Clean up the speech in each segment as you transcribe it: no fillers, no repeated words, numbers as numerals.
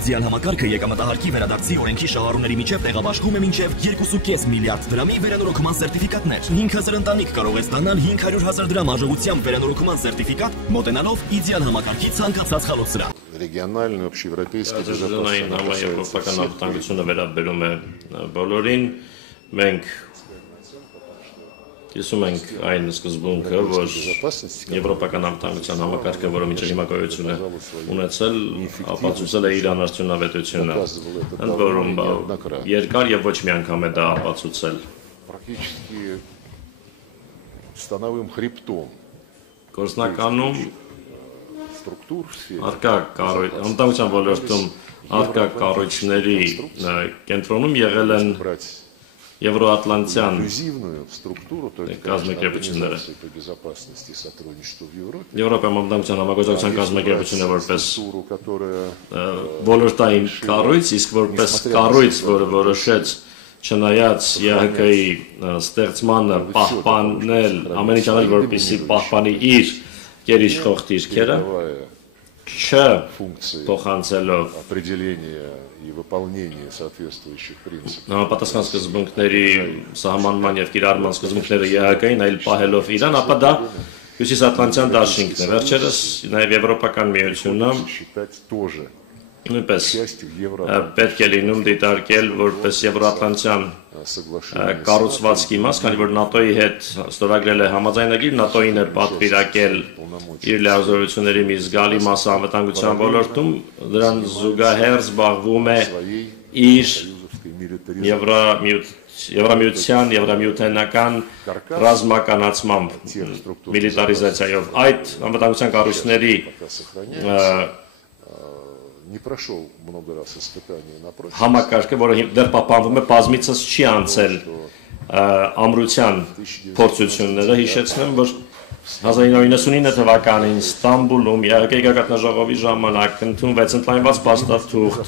իդեալ համակարգը եկամտահարկի վերադարձի օրենքի շահառուների միջև տեղաբաշխում է մինչև 2.5 միլիարդ դրամի վերանորոգման սերտիֆիկատներ։ 5000 ընտանիք կարող է ստանալ 500,000 դրամ արժողությամբ վերանորոգման սերտիֆիկատ, մոտենալով իդեալ համակարգի ցանկացած խալոցրան։ Региональный общеевропейский Եվրոպական անվտանգությունը վերաբերում է բոլորին, մենք կիսում ենք այն սկզբունքը, որ Եվրոպական անվտանգության համակարգը, որը մինչև հիմա գոյություն է ունեցել, ապացուցել է իր անարդյունավետությունը, ընդ որում երկար եւ ոչ մի անգամ է դա ապացուցել։ Գործնականում անվտանգության ոլորտում առկա կառույցների կենտրոնում եղել են Եվրոատլանտյան կազմակերպությունները։ Եվրոպայում անվտանգության համագործակցության կազմակերպությունը որպես ոլորտային կառույց, իսկ որպես կառույց, որը որոշեց չնայած ԵՀԿ-ի ստեղծմանը պահպանել, ամեն ինչ անել, որպեսզի պահպանի իր գերիշխող դիրքերը, չփոխանցելով համապատասխան սկզբունքների սահմանման եւ կիրառման սկզբունքները ԵՀԿ-ին, այլ պահելով իրան, ապա դա հյուսիսատլանտյան դաշինքն է։ Վերջերս նաև Եվրոպական միությունը նույնպես պետք է լինում դիտարկել որպես Եվրոատլանտյան կառուցվածքի մաս, քանի որ ՆԱՏՕ-ի հետ ստորագրել է համաձայնագիր, ՆԱՏՕ-ին է պատվիրակել իր լիազորությունների մի զգալի մասը անվտանգության ոլորտում, դրան զուգահեռ զբաղվում է իր Եվրամիությանական ռազմականացմամբ, միլիտարիզացիայով, այդ անվտանգության կառույցների համակարգը, որը դեռ պահպանվում է, բազմիցս չի անցել ամրության փորձությունները, հիշեցնեմ, որ 1999 թվականին Ստամբուլում ԵՀԿ-ի գագաթնաժողովի ժամանակ ընդունվեց ընդլայնված փաստաթուղթ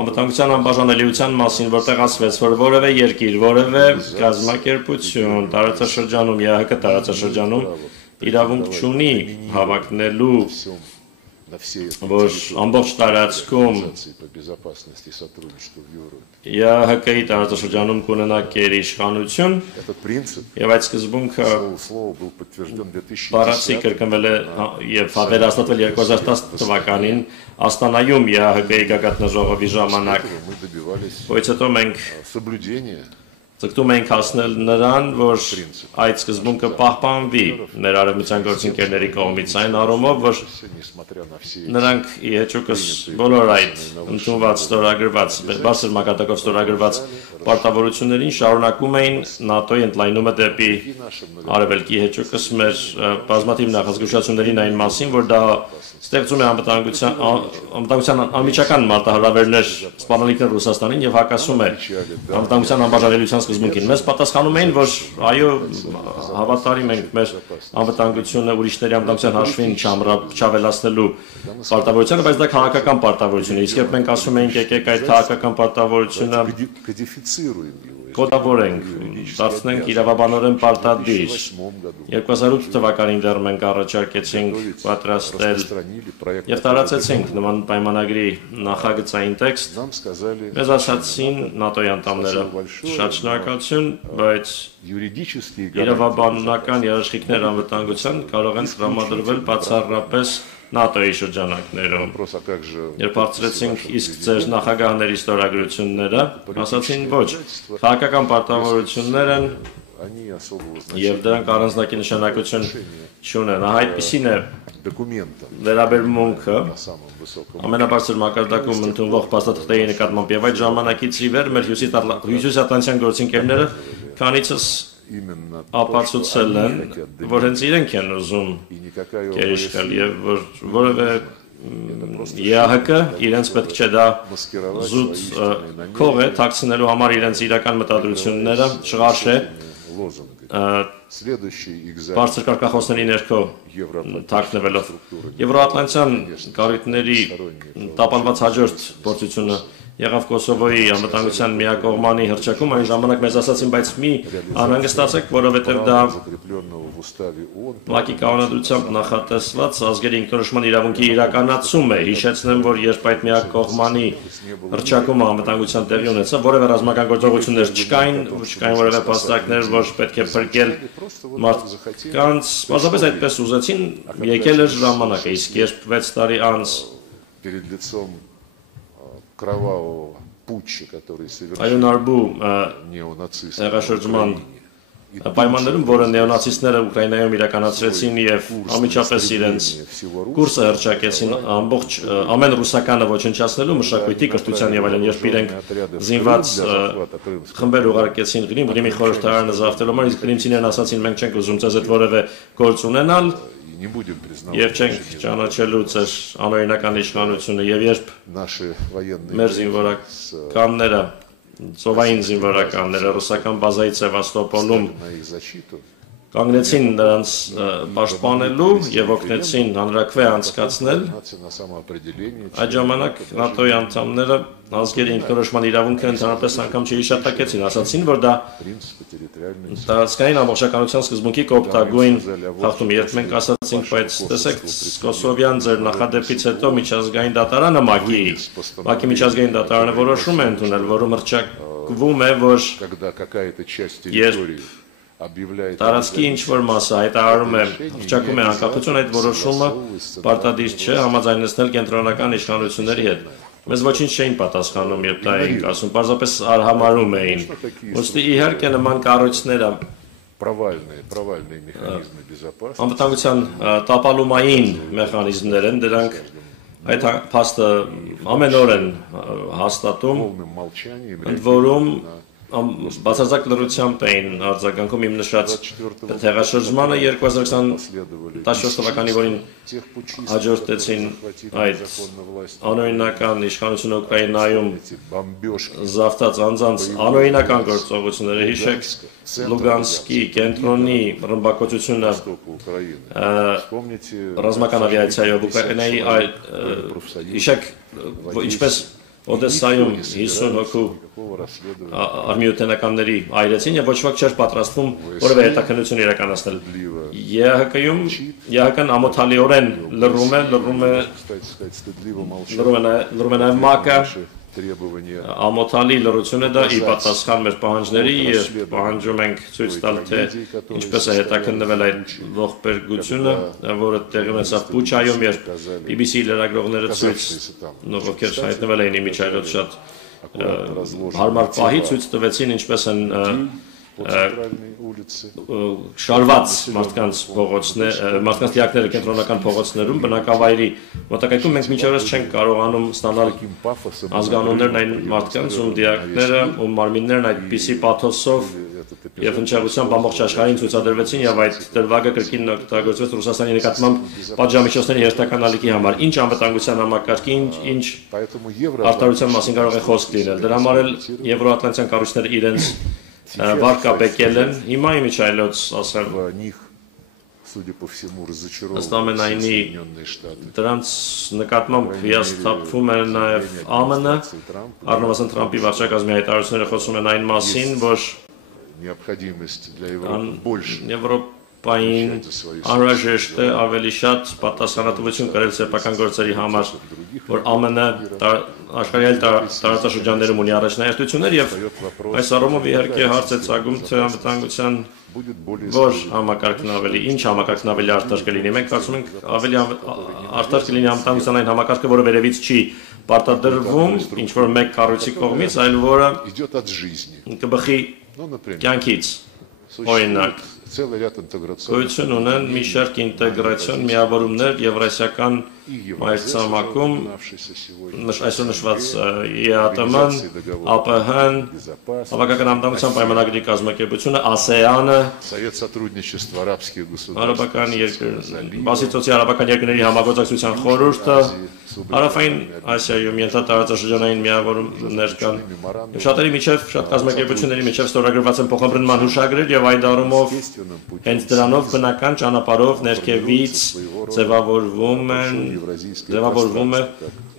անվտանգության անբաժանելիության մասին, որտեղ ասվեց, որ որևէ երկիր, որևէ կազմակերպություն տարածաշրջանում, ԵՀԿ տարածաշրջանում իրավունք չունի հավակնելու, որ ամբողջ տարածքում ԵՀԿ-ի տարածաշրջանում կունենա գերիշխանություն, եւ այդ սկզբունքը բառացի կրկնվել է եւ վերահաստատվել 2010 թվականին Աստանայում ԵՀԿ-ի գագաթնաժողովի ժամանակ, որից հետո մենք ձգտում ենք հասնել նրան, որ այդ սկզբունքը պահպանվի մեր արևմտյան գործընկերների կողմից, այն առումով, որ նրանք իհեճուկս բոլոր այդ ընդունված ստորագրված, բարձր մակարդակով ստորագրված պարտավորություններին շարունակում էին ՆԱՏՕ-ի ընդլայնումը դեպի արևելքի, իհեճուկս մեր բազմաթիվ նախազգուշացումներին այն մասին, որ դա ստեղծում է անվտանգության անմիջական մարտահրավերներ սպառնալիքներ Ռուսաստանին եւ հակասում է անվտանգության անբաժանելիության սկզբունքին։ Մեզ պատասխանում էին, որ այո, հավատարիմ ենք մեր անվտանգությունը ուրիշների անվտանգության հաշվին չավելացնելու պարտավորությանը, բայց դա քաղաքական պարտավորություն է։ Իսկ երբ մենք ասում ենք եկեք այդ քաղաքական պարտավորությունը կոդավորենք, դարձնենք իրավաբանորեն պարտադիր։ 2008 թվականին դեռ մենք առաջարկեցինք պատրաստել եւ տարածեցինք նման պայմանագրի նախագծային տեքստ։ Մեզ ասացին ՆԱՏՕ-ի անդամները շատ շնորհակալություն, բայց իրավաբանական երաշխիքներ անվտանգության կարող են տրամադրվել բացառապես ՆԱՏՕ-ի շրջանակներում։ Երբ հարցրեցինք իսկ ձեր նախագահների ստորագրությունները, ասացին ոչ, քաղաքական պարտավորություններ են եւ դրանք առանձնակի նշանակություն չունեն։ Այդպիսին է վերաբերմունքը ամենաբարձր մակարդակում ընդունվող փաստաթղթերի նկատմամբ եւ այդ ժամանակից ի վեր մեր հյուսիսատլանտյան գործընկերները քանիցս ապացուցել են, որ հենց իրենք են ուզում գերիշխել եւ որ որևէ ԵԱՀԿ իրենց պետք չէ դա զուտ քող է թաքցնելու համար իրենց իրական մտադրությունները չղարշե բարձր կարգախոսների ներքո թաքնվելով։ Եվրոատլանտյան կառույցների տապալված հաջորդ փորձությունը եղավ Կոսովոյի անվտանգության միակողմանի հռչակում, այն ժամանակ մեզ ասացին, բայց մի անհանգստացեք, որովհետև դա ՄԱԿ-ի կանոնադրությամբ նախատեսված ազգերի ինքնորոշման իրավունքի իրականացում է։ Հիշեցնեմ, որ երբ այդ միակողմանի հռչակումը անվտանգության տեղի ունեցավ, որևէ ռազմական գործողություններ չկային որևէ փաստարկներ, որ պետք է փրկել մարդկանց, պարզապես այդպես ուզեցին, եկել էր ժամանակը, իսկ երբ 6 տարի անց кровавого путча, который հեղաշրջման պայմաններում, որը նեոնացիստները Ուկրաինայում իրականացրեցին եւ անմիջապես իրենց կուրսը հռչակեցին ամեն ռուսականը ոչնչացնելու մշակույթի, կրթության եւ այլն, երբ իրենք զինված խմբեր ուղարկեցին Ղրիմի խորհրդարանը զավթելու համար, իսկ կրիմցիներն ասացին, մենք չենք ուզում ձեզ հետ որևէ գործ ունենալ եւ չենք ճանաչելու ձեր անօրինական իշխանությունը եւ երբ մեր զինվորականները ծովային զինվորականները ռուսական բազայի Սևաստոպոլում կանգնեցին նրանց պաշտպանելու եւ օգնեցին հանրաքվե անցկացնել, այդ ժամանակ ՆԱՏՕ-ի անդամները ազգերի ինքնորոշման իրավունքը ընդհանրապես անգամ չհիշատակեցին, ասացին, որ դա տարածքային ամբողջականության սկզբունքի կոպտագույն խախտում, երբ մենք ասացինք, բայց տեսեք, Կոսովյան ձեր նախադեպից հետո միջազգային դատարանը ՄԱԿ-ի միջազգային դատարանը որոշում է ընդունել, որում հռչակվում է, որ երբ տարածքի ինչ-որ մասը հայտարարում է, հռչակում է անկախություն, այդ որոշումը պարտադիր չէ համաձայնեցնել կենտրոնական իշխանությունների հետ։ Մեզ ոչինչ չէին պատասխանում, երբ դա էինք ասում, պարզապես արհամարհում էին։ Ուստի իհարկե նման կառույցները անվտանգության տապալումային մեխանիզմներ են, դրանք այդ փաստը ամեն օր են հաստատում, ընդ որում բացարձակ լռությամբ էին արձագանքում իմ նշած հեղաշրջմանը 2014 թվականի, որին հաջորդեցին այդ անօրինական իշխանությունը Ուկրաինայում զավթած անձանց անօրինական գործողությունները, հիշեք Լուգանսկի կենտրոնի ռմբակոծությունը ռազմական ավիացիայով Ուկրաինայի, հիշեք ինչպես Օդեսայում 50 հոգու արմիութենականների այրեցին եւ ոչ ոք չէր պատրաստվում որևէ հետաքննություն իրականացնել։ ԵՀԿ-ն ամոթալիորեն լռում է նաեւ ՄԱԿ-ը, ամոթալի լռություն է դա ի պատասխան մեր պահանջների, երբ պահանջում ենք ցույց տալ, թե ինչպես է հետաքննվել այդ ողբերգությունը, որը տեղի ունեցավ Բուչայում, երբ BBC լրագրողները ցույց ովքեր հայտնվել էին իմիջայլոց շատ հարմար պահի ցույց տվեցին, ինչպես են շարված մարդկանց դիակները կենտրոնական փողոցներում բնակավայրի մոտակայքում մենք մինչև չենք կարողանում ստանալ ազգանուններն այն մարդկանց, ում դիակները, ում մարմիններն այդպիսի պաթոսով եւ հնչեղությամբ ամբողջ աշխարհին ցույցադրվեցին եւ այդ դրվագը կրկին օգտագործվեց Ռուսաստանի նկատմամբ պատժամիջոցների հերթական ալիքի համար։ Ինչ անվտանգության համակարգի, ինչ արտարության մասին կարող է խոսք լինել։ Դրա համար էլ եվրոատլանտյան կառույցները իրենց վարկաբեկել են, հիմա իմիջայլոց ասեմ, ըստ ամենայնի դրանց նկատմամբ հիասթափվում է նաև ԱՄՆ-ը, առնվազն Թրամփի վարչակազմի հայտարարությունները խոսում են այն մասին, որ Եվրոպային անհրաժեշտ է ավելի շատ պատասխանատվություն կրել սեփական գործերի համար, որ ԱՄՆ-ը աշխարհի այլ տարածաշրջաններում ունի առաջնահերթություններ եւ այս առումով իհարկե հարց է ծագում, թե անվտանգության որ համակարգն ավելի, ինչ համակարգն ավելի արտարք կլինի։ Մենք կարծում ենք ավելի արտարք կլինի անվտանգության այն համակարգը, որը վերևից չի պարտադրվում ինչ որ մեկ կառույցի կողմից, այլ որը կբխի կյանքից, օրինակ գոյություն ունեն մի շարք ինտեգրացիոն միավորումներ Եվրասիական մայրցամաքում, այսօր նշված ԵԱՏՄ-ն, ԱՊՀ-ն, Հավաքական անվտանգության պայմանագրի կազմակերպությունը, ԱՍԵԱՆ-ը, Բասիցոցի արաբական երկրների համագործակցության խորհուրդը, Հարավային Ասիայում ենթատարածաշրջանային միավորումներ կան։ Շատերի միջև, շատ կազմակերպությունների միջև ստորագրված են փոխըմբռնման հուշագրեր եւ այդ առումով Հենց դրանով բնական ճանապարհով ներքևից ձևավորվում է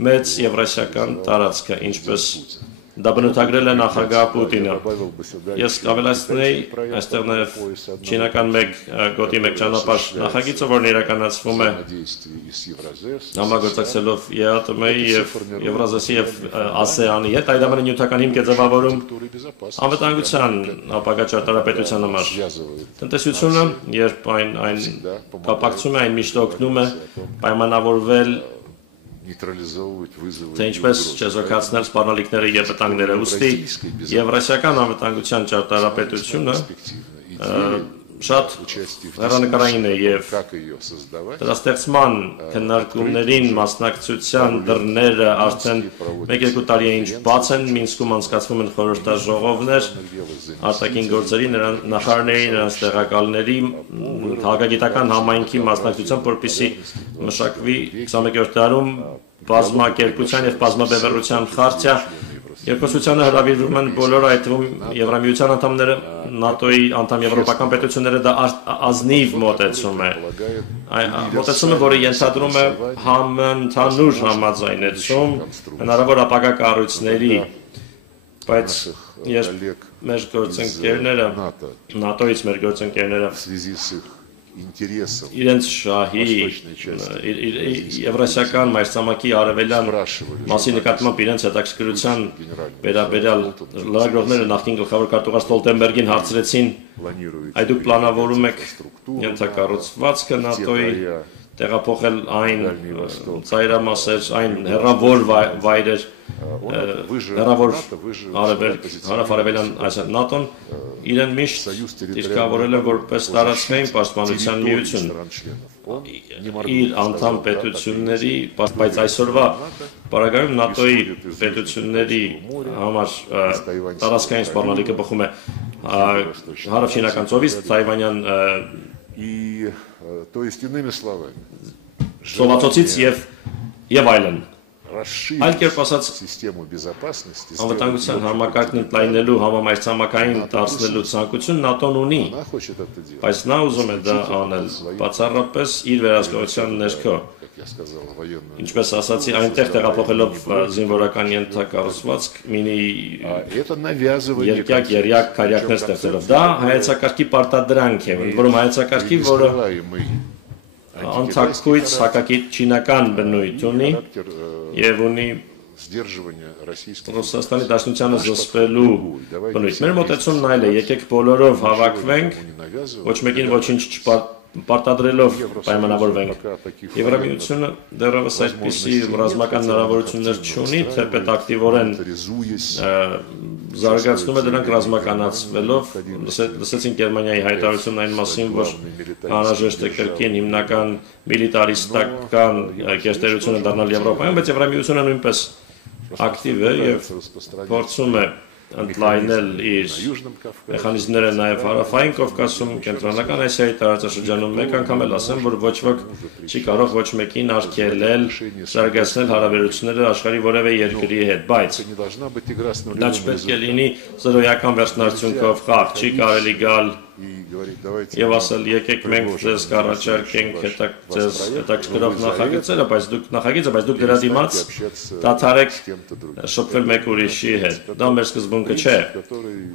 մեծ եվրասիական տարածքը, ինչպես դա բնութագրել է նախագահ Պուտինը։ Ես կավելացնեի այստեղ նաև չինական մեկ գոտի մեկ ճանապարհ նախագիծը, որն իրականացվում է համագործակցելով ԵԱՏՄ-ի եւ Եվրազիայի եւ ԱՍԵԱՆ-ի հետ, այդ ամենը նյութական հիմք է ձևավորում անվտանգության ապագա ճարտարապետության համար։ Տնտեսությունը, երբ այն կապակցում է, այն միշտ օգնում է պայմանավորվել թե ինչպես չեզոքացնել սպառնալիքները եւ վտանգները, ուստի եվրասիական անվտանգության ճարտարապետությունը շատ հեռանկարային է եւ դրա ստեղծման քննարկումներին մասնակցության դռները արդեն 1-2 տարի է ինչ բաց են, Մինսկում անցկացվում են խորհրդաժողովներ, արտաքին գործերի նախարարների, նրանց տեղակալների, հակագիտական համայնքի մասնակցությամբ, որպեսզի մշակվի 21-րդ դարում բազմակերպության եւ բազմաբևեռության խարտիա, երկխոսությանը հրավիրվում են բոլոր, այդ թվում Եվրամիության անդամները, ՆԱՏՕ-ի անդամ եվրոպական պետությունները, դա ազնիվ մոտեցում է։ Մոտեցումը, որը ենթադրում է համընդհանուր համաձայնեցում հնարավոր ապագա կառույցների, բայց երբ մեր գործընկերները, ՆԱՏՕ-ից մեր գործընկերները իրենց շահի եվրասիական մայրցամաքի արևելյան մասի նկատմամբ իրենց հետաքրքրության վերաբերյալ լրագրողները նախկին գլխավոր քարտուղար Ստոլտենբերգին հարցրեցին, այդ դուք պլանավորում եք ենթակառուցվածքը ՆԱՏՕ-ի տեղափոխել այն ծայրամասեր, այն հեռավոր վայրեր, հեռավոր հարավ-արևելյան ՆԱՏՕ-ն իրեն միշտ դիրքավորել է որպես տարածքային պաշտպանության միություն իր անդամ պետությունների, բայց այսօրվա պարագայում ՆԱՏՕ-ի պետությունների համար տարածքային սպառնալիքը բխում է հարավչինական ծովից Թայվանյան ծովացոցից եւ այլն։ Այլ կերպ ասած, անվտանգության համակարգն ընդլայնելու, համամայրցամաքային դարձնելու ցանկություն ՆԱՏՕ-ն ունի, բայց նա ուզում է դա անել բացառապես իր վերահսկողության ներքո։ Ինչպես ասացի, այնտեղ տեղափոխելով զինվորական ենթակառուցվածք, մինի երկյակ քարյակներ ստեղծելով, դա հայեցակարգի պարտադրանք է, որում հայեցակարգի, որը անթաքույց հակակից չինական բնույթ ունի եւ ունի Ռուսաստանի Դաշնությանը զսպելու բնույթ։ Մեր մոտեցումն այլ է, եկեք բոլորով հավաքվենք, ոչ մեկին ոչինչ չպարտադրելով պայմանավորվենք։ Եվրամիությունը դեռևս այդպիսի ռազմական հնարավորություններ չունի, թեպետ ակտիվորեն զարգացնում է դրանք ռազմականացվելով, լսեցին Գերմանիայի հայտարարությունն այն մասին, որ անհրաժեշտ է կրկին հիմնական միլիտարիստական գերտերությունը դառնալ Եվրոպայում, բայց Եվրամիությունը նույնպես ակտիվ է եւ փորձում է ընդլայնել իր մեխանիզմները նաև հարավային Կովկասում, կենտրոնական Ասիայի տարածաշրջանում։ Մեկ անգամ էլ ասեմ, որ ոչ ոք չի կարող ոչ մեկին արգելել զարգացնել հարաբերությունները աշխարհի որևէ երկրի հետ, բայց դա չպետք է լինի զրոյական վերջնարդյունքով խաղ, չի կարելի գալ եւ ասել եկեք մենք ձեզ կառաջարկենք ձեզ հետաքրքրող նախագծերը, բայց դուք դրա դիմաց դադարեք շփվել մեկ ուրիշի հետ։ Դա մեր սկզբունքը չէ։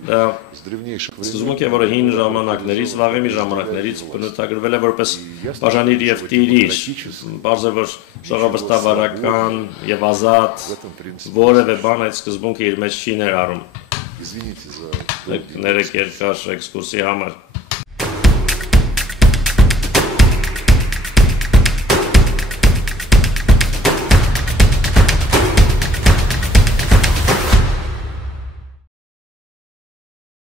Դա սկզբունք է, որը հին ժամանակներից, վաղեմի ժամանակներից բնութագրվել է որպես բաժանիր եւ տիրիր։ Բարձր որ ժողովրդավարական եւ ազատ որևէ բան այդ սկզբունքը իր մեջ չի ներառում։ Ներեք երկար էքսկուրսի համար։